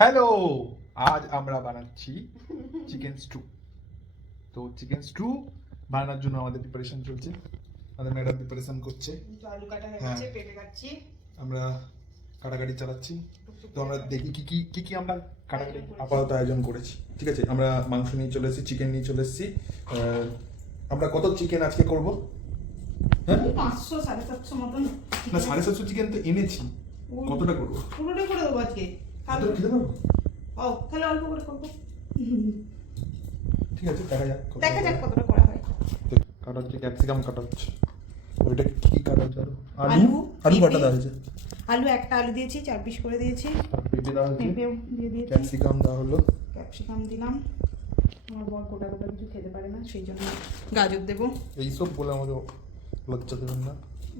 Hello, আজ আমরা বানাচ্ছি চিকেন স্টু। তো চিকেন স্টু বানানোর জন্য আমাদের প্রিপারেশন চলছে। আমাদের ম্যাডাম প্রিপারেশন করছে। তো আলু কাটা হয়ে হ্যাঁ। গেছে, পেঁপে কাটছি। আমরা কাটাকাটি চালাচ্ছি। তো আমরা দেখি কি আমরা কাটাকাটি আপাতত আয়োজন করেছি। ঠিক আছে, আমরা মাংস নিয়ে চলে এসেছি, চিকেন নিয়ে চলে এসেছি। আমরা কত চিকেন আজকে করব? হ্যাঁ, 500 750 মতন। না 750 চিকেন তো এনেছি। কতটা করবো? পুরোটাই করে দেবো আজকে। কতটা খেতে পারবো? ও তাহলে অল্প করে করবো। ঠিক আছে, দেখা যাক কতটা করা হয়। কাটা হচ্ছে, ক্যাপসিকাম কাটা হচ্ছে। ওইটা কি কাটা হচ্ছে? আলু আলু কাটা পেঁপে। দেওয়া হয়েছে। আলু একটা আলু দিয়েছি, 4 পিস করে দিয়েছি। পেঁপে দেওয়া হয়েছে, পেঁপেও দিয়ে দিয়েছি, ক্যাপসিকাম দেওয়া হলো। ক্যাপসিকাম দিলাম। আমার বর গোটা গোটা কিছু খেতে পারে না, সেই জন্য গাজর দেবো। এইসব বলে আমাকে লজ্জা দেবেন না।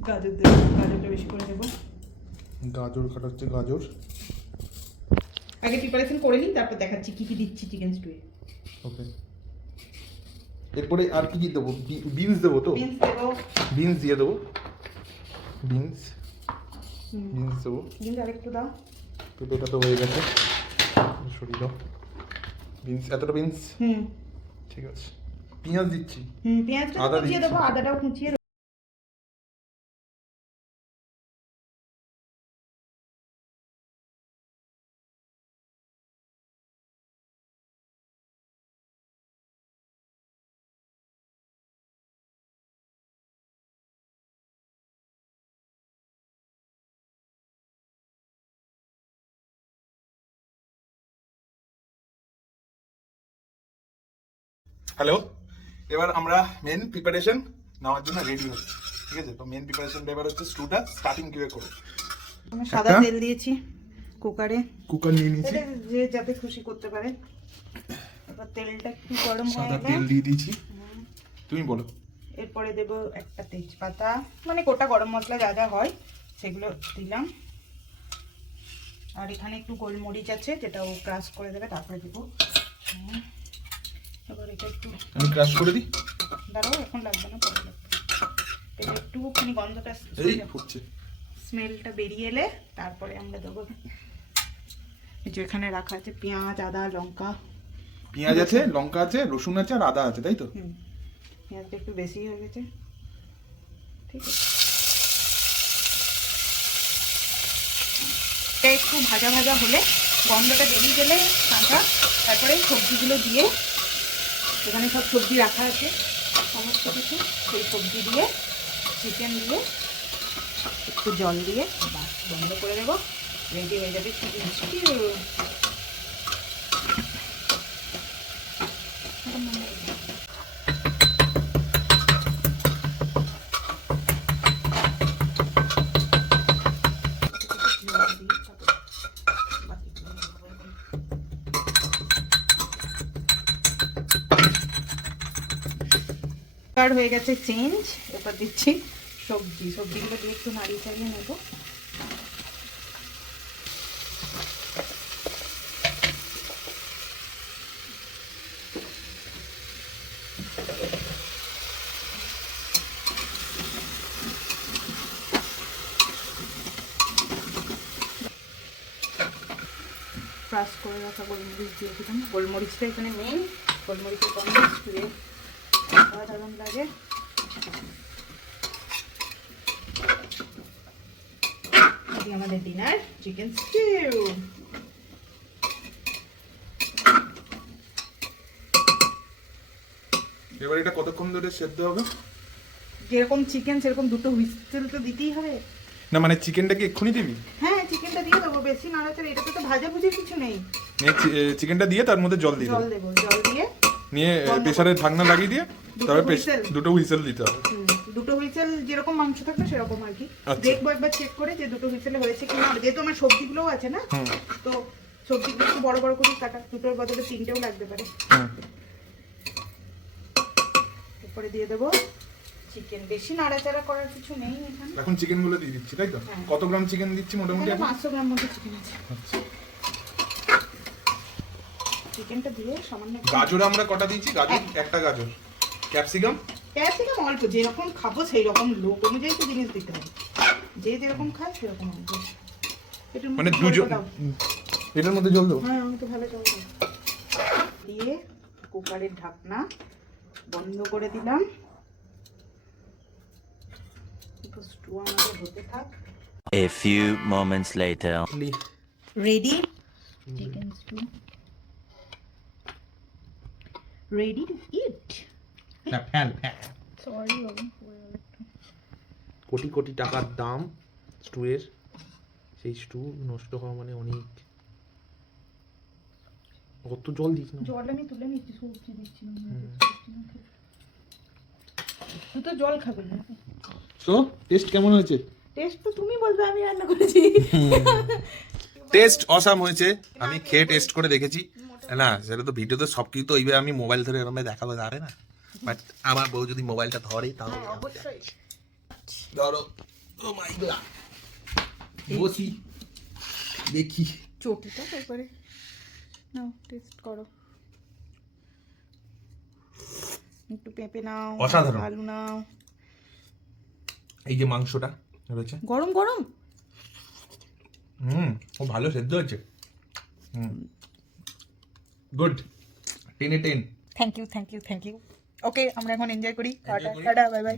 গাজর দেবো, গাজরটা বেশি করে দেবো। গাজর কাটা হচ্ছে, গাজর। আগে প্রিপারেশন করে নিই, তারপর দেখাচ্ছি কি কি দিচ্ছি চিকেন স্টুয়ে। ওকে, এরপরে আর কি কি দেবো? বিনস দেবো তো? বিনস দেবো। বিনস দিয়ে দেবো, বিনস বিনস দেবো। বিনস আরেকটু দাও। পেঁপেটা তো হয়ে গেছে, সরিয়ে দাও। বিনস, এতটা বিনস। ঠিক আছে, পেঁয়াজ দিচ্ছি। পেঁয়াজটা আদা কুচিয়ে দিচ্ছি। দেবো, আদাটাও কুচিয়ে দেবো। হ্যালো, এবার আমরা মেন প্রিপারেশন নেওয়ার জন্য রেডি হচ্ছি। ঠিক আছে, তো মেন প্রিপারেশনটা এবার হচ্ছে স্টুটা স্টার্টিং কিভাবে করব। আমি সাদা তেল দিয়েছি কুকারে, কুকার নিয়ে নিয়েছি, যে যাতে খুশি করতে পারে। এবার তেলটা একটু গরম হয়ে সাদা গেলে তেল দিয়ে দিয়েছি। তুমি বলো। এরপরে দেব একটা তেজপাতা, মানে গোটা গরম মশলা যা যা হয় সেগুলো দিলাম। আর এখানে একটু গোলমরিচ আছে, যেটা ও ক্রাশ করে দেবে, তারপরে দেবো। এবার এটা একটু আমি ক্রাশ করে দিই। দাঁড়াও, এখন লাগবে না, পরে লাগবে। এটা একটুখানি গন্ধটা এই ফুটছে, স্মেলটা বেরিয়ে এলে তারপরে আমরা দেবো এই যে এখানে রাখা আছে পেঁয়াজ, আদা, লঙ্কা। পেঁয়াজ আছে, লঙ্কা আছে, রসুন আছে আর আদা আছে, তাই তো? পেঁয়াজটা একটু বেশি হয়ে গেছে, ঠিক আছে। এটা একটু ভাজা ভাজা হলে, গন্ধটা বেরিয়ে গেলে কাঁচা, তারপরে সবজিগুলো দিয়ে, এখানে সব সবজি রাখা আছে সমস্ত কিছু, সেই সবজি দিয়ে, চিকেন দিয়ে, একটু জল দিয়ে বাস বন্ধ করে দেবো। রেডি হয়ে যাবে চিকেন স্টিউ। হয়ে গেছে চেঞ্জ। এবার দিচ্ছি সবজিগুলো দিয়ে একটু নাড়িয়ে চাড়িয়ে নেবো। ক্রাশ করে রাখা গোলমরিচ দিয়ে দিলাম। গোলমরিচটা এখানে মেন, গোলমরিচের গন্ধ স্টুয়ে দারুণ লাগে। আমাদের ডিনার চিকেন স্টিউ। এবার এটা কতক্ষণ ধরে সেদ্ধ হবে? যেরকম চিকেন সেরকম দুটো হুইসেল তো দিতেই হবে। না মানে চিকেনটাকে এক্ষুনি দিবি? হ্যাঁ, চিকেনটা দিয়ে দেবো, বেশি নাড়াচাড়া, এটাতে তো ভাজাভুজি কিছু নেই। চিকেনটা দিয়ে তার মধ্যে জল দিয়ে জল দেবো, জল দিয়ে নিয়ে প্রেসারের ঢাকনা লাগিয়ে দিয়ে তারপরে হুইসেল। দুটো হুইসেল দিতে হবে। দুটো হুইসেল যেরকম মাংস থাকবে সেরকম আর কি। আচ্ছা। দেখবো একবার চেক করে যে দুটো হুইসেলে হয়েছে কিনা। যেহেতু আমার সবজিগুলোও আছে না, তো সবজিগুলো একটু বড় বড় করে কাটা, দুটোর বদলে তিনটেও লাগতে পারে। এরপরে দিয়ে দেবো চিকেন। বেশি নাড়াচাড়া করার কিছু নেই এখানে। এখন চিকেন গুলো দিয়ে দিচ্ছি, তাই তো? কত গ্রাম চিকেন দিচ্ছি মোটামুটি? 500 গ্রাম মতো চিকেন আছে। আচ্ছা, চিকেনটা দিয়ে সামান্য গাজর আমরা কটা দিয়েছি? গাজর একটা গাজর। ক্যাপসিকাম অল্প, যেরকম খাবো সেই রকম লোক অনুযায়ী তো জিনিস দিতে হবে। যে যেরকম খায় সেরকম হবে। মানে দুজন এটার মধ্যে জল দেবো? হ্যাঁ আমি তো ভালো চলবে দিয়ে কুকারের ঢাকনা বন্ধ করে দিলাম। একটু স্টু আমাদের হতে থাক। A few moments later. Ready chicken stew ready to it. Sorry crore crore টাকার দাম স্টুয়ের, সেই স্টু নষ্ট হওয়া মানে অনেক। কত জল দিস না। জল আমি তুলে নিচ্ছি, সবজি দিচ্ছি না। তুই তো জল খাবি না। তো টেস্ট কেমন হয়েছে? টেস্ট তো তুমি বলবে, আমি রান্না করেছি। টেস্ট অসাম হয়েছে, আমি খেয়ে টেস্ট করে দেখেছি। না সেটা তো ভিডিওতে সব কিছু তো এইভাবে আমি মোবাইল ধরে এরকম দেখাতে পারে না, বাট আমার বউ যদি মোবাইলটা ধরে তাহলে অবশ্যই ধরো। ও মাই গড, বসি দেখি। চটিটা একবারে নাও, টেস্ট করো। একটু পেঁপে নাও, অসাধারণ। আলু নাও। এই যে মাংসটা রয়েছে, গরম গরম। ও ভালো সেদ্ধ হয়েছে। Good, 10/10। Thank you thank you thank you. Okay আমরা এখন এনজয় করি। Enjoy করি। Tata bye by.